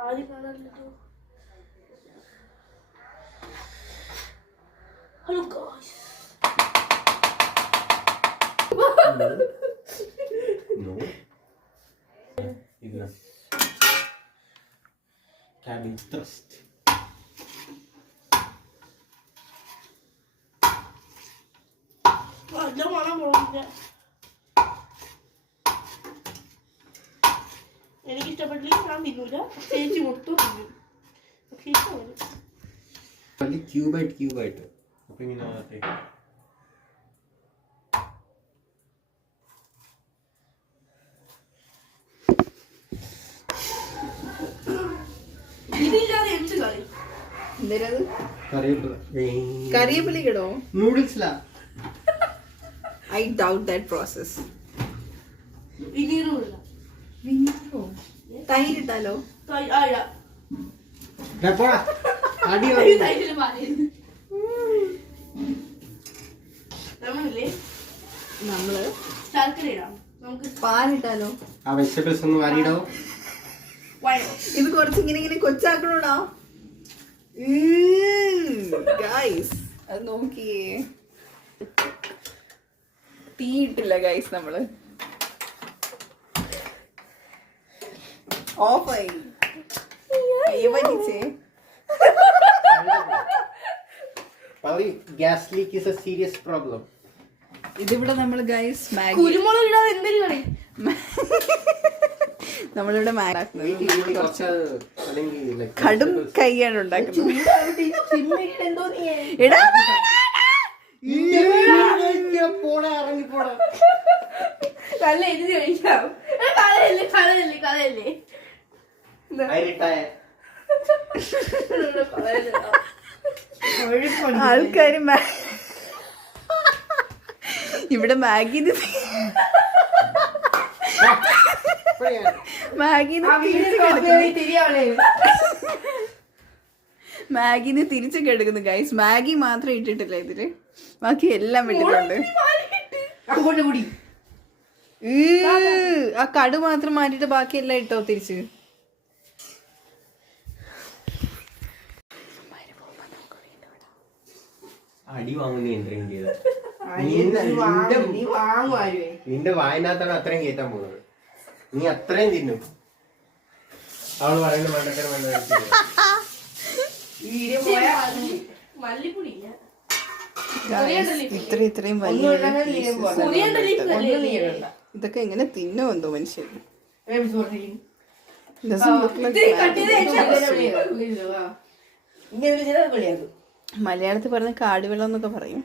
Hello guys. No. Igna. Cabbage thrust. എനിക്കിഷ്ടപ്പെട്ടില്ല, ഞാൻ തിന്നൂല. ചേച്ചി മൊത്തം തിന്നും. പക്ഷെ ഇഷ്ടമാണ്. ക്യൂബായിട്ട് അപ്പൊ ഇങ്ങനെ ഇതില്ലാതെ എന്ത് കളി? കറിവേപ്പിലോ നൂഡിൽസിലാ. I doubt that process. വിനീറുമില്ല. തൈരിട്ടാലോ? നമ്മള് ശർക്കര ഇടാം. നമുക്ക് പാലിട്ടാലോ? ആ വെജിറ്റബിൾസ് ഒന്ന് വാരിയിടോ. ഇത് കുറച്ച് ഇങ്ങനെ കൊച്ചാക്കണോടാ. ഗൈസ് അത് നോക്കിയേ, തീയിട്ടില്ല ഗൈസ്, നമ്മള് ഓഫായി. Gas leak is A serious problem. ഇതിവിടെ നമ്മള് ഗൈസ് മാഗി കുരുമുളക് ഇടാതെ എന്തെങ്കിലും കളി. നമ്മളിവിടെ കടും കൈയാണ് ഉണ്ടാക്കുന്നത്. നല്ല എഴുതി കഴിക്കാം. കളയല്ലേ. ആൾക്കാര് ഇവിടെ മാഗിന്ന് തിരിച്ചു കിടക്കുന്നു ഗൈസ്. മാഗി മാത്രം ഇട്ടിട്ടില്ല ഇതില്, ബാക്കി എല്ലാം ഇട്ടിട്ടുണ്ട്. ആ കടു മാത്രം മാറ്റിട്ട് ബാക്കി എല്ലാം ഇട്ടോ തിരിച്ച്. അടി വാങ്ങുന്ന നിന്റെ വായനകത്താണ് അത്രയും കേറ്റാൻ പോകുന്നത്. നീ അത്രയും തിന്നും. അവള് പറയുന്ന മണ്ടത്തരം മല്ലിപ്പൊടിയില്ല. ഇത്രയും വലിയ ഇതൊക്കെ എങ്ങനെ തിന്നുമെന്തോ മനുഷ്യൻ. മലയാളത്തിൽ പറഞ്ഞ കാടുവെള്ളം എന്നൊക്കെ പറയും.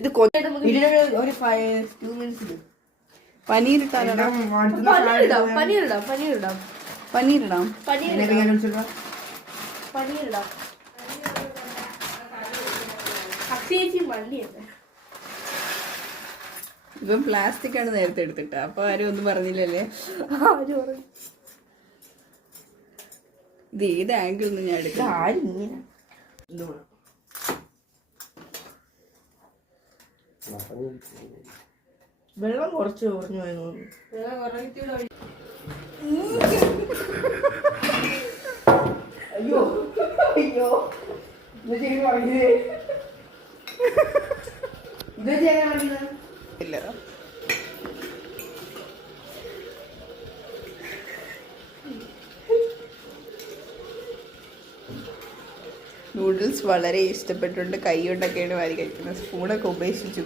ഇത് പനീരിട്ടാലോ? പനീരിടാം. ഇപ്പം പ്ലാസ്റ്റിക് ആണ് നേരത്തെ എടുത്തിട്ട്, അപ്പൊ ആരും ഒന്നും പറഞ്ഞില്ലല്ലേ? ഇത് ഏത് ആംഗിൾ നിന്ന് ഞാൻ എടുക്കാം? വെള്ളം കുറച്ച് കുറഞ്ഞു. അയ്യോ ഇല്ല. നൂഡിൽസ് വളരെ ഇഷ്ടപ്പെട്ടുണ്ട്. കൈ കൊണ്ടൊക്കെയാണ് വാരി കഴിക്കുന്നത്. സ്പൂണൊക്കെ ഉപേക്ഷിച്ചു.